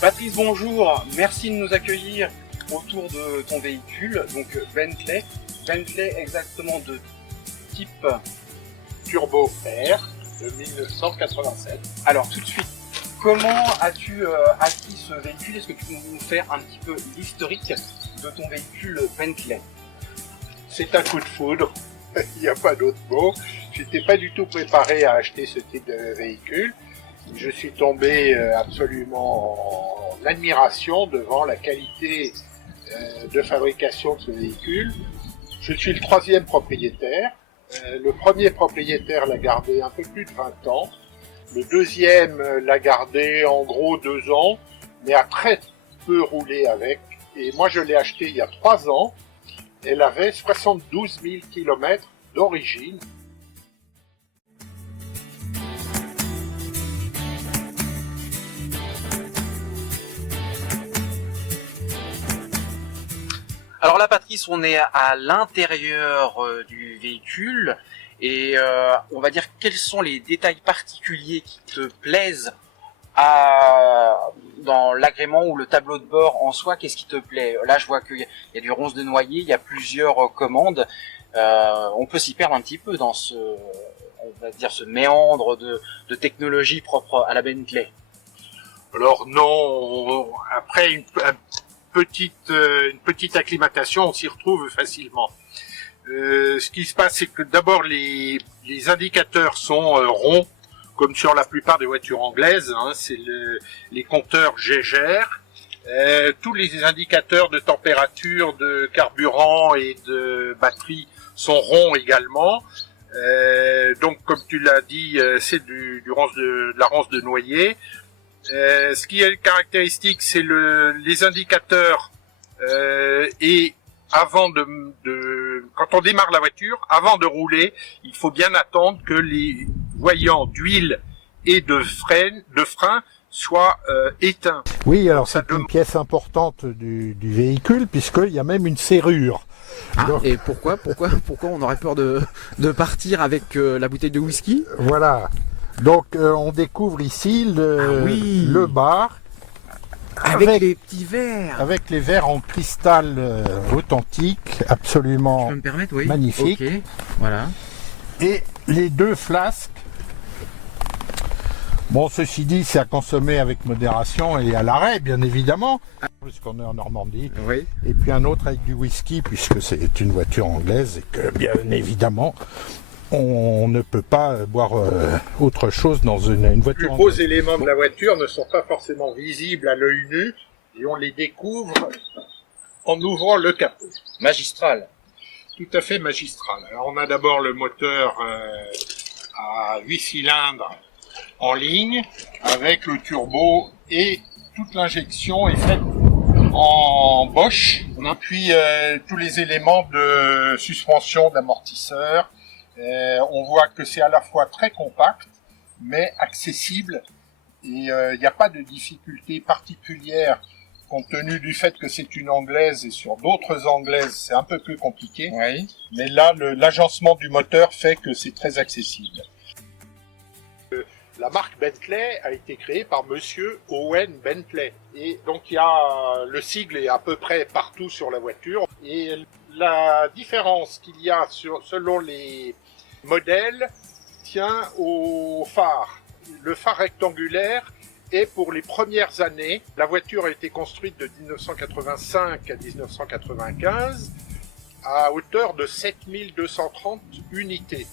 Patrice, bonjour, merci de nous accueillir autour de ton véhicule, donc Bentley. Bentley exactement de type Turbo R de 1987. Alors tout de suite, comment as-tu acquis ce véhicule? Est-ce que tu peux nous faire un petit peu l'historique de ton véhicule Bentley? C'est un coup de foudre, il n'y a pas d'autre mot. J'étais pas du tout préparé à acheter ce type de véhicule. Je suis tombé absolument en admiration devant la qualité de fabrication de ce véhicule. Je suis le troisième propriétaire. Le premier propriétaire l'a gardé un peu plus de 20 ans. Le deuxième l'a gardé en gros 2 ans, mais a très peu roulé avec. Et moi je l'ai acheté il y a 3 ans. Elle avait 72 000 km d'origine. Alors là, Patrice, on est à l'intérieur du véhicule et on va dire quels sont les détails particuliers qui te plaisent dans l'agrément ou le tableau de bord en soi. Qu'est-ce qui te plaît? Là, je vois qu'il y a du ronce de noyer, il y a plusieurs commandes. On peut s'y perdre un petit peu dans on va dire ce méandre de technologie propre à la Bentley. Alors non, après une petite acclimatation, on s'y retrouve facilement. Ce qui se passe, c'est que d'abord les indicateurs sont ronds, comme sur la plupart des voitures anglaises, hein, c'est les compteurs Geiger. Tous les indicateurs de température, de carburant et de batterie sont ronds également. Donc, comme tu l'as dit, c'est de la ronce de noyer. Ce qui est caractéristique, c'est les indicateurs et avant quand on démarre la voiture, avant de rouler, il faut bien attendre que les voyants d'huile et de frein soient éteints. Oui, alors c'est une pièce importante du véhicule puisqu'il y a même une serrure. Ah, donc, et pourquoi on aurait peur de partir avec la bouteille de whisky? Voilà. Donc on découvre ici le bar avec les petits verres. Avec les verres en cristal authentique, absolument je peux me permettre, oui. Magnifique. Okay. Voilà. Et les 2 flasques. Bon, ceci dit, c'est à consommer avec modération et à l'arrêt, bien évidemment, puisqu'on est en Normandie. Oui. Et puis un autre avec du whisky, puisque c'est une voiture anglaise et que, bien évidemment, on ne peut pas boire autre chose dans une voiture. Les plus beaux éléments de la voiture ne sont pas forcément visibles à l'œil nu et on les découvre en ouvrant le capot. Magistral. Tout à fait magistral. Alors on a d'abord le moteur à 8 cylindres en ligne avec le turbo et toute l'injection est faite en Bosch. Puis tous les éléments de suspension, d'amortisseur. On voit que c'est à la fois très compact, mais accessible, et il n'y a pas de difficulté particulière, compte tenu du fait que c'est une anglaise, et sur d'autres anglaises, c'est un peu plus compliqué. Oui. Mais là, l'agencement du moteur fait que c'est très accessible. La marque Bentley a été créée par monsieur Owen Bentley. Et donc il y a le sigle est à peu près partout sur la voiture. Et la différence qu'il y a selon les modèles tient au phare. Le phare rectangulaire est pour les premières années. La voiture a été construite de 1985 à 1995 à hauteur de 7230 unités.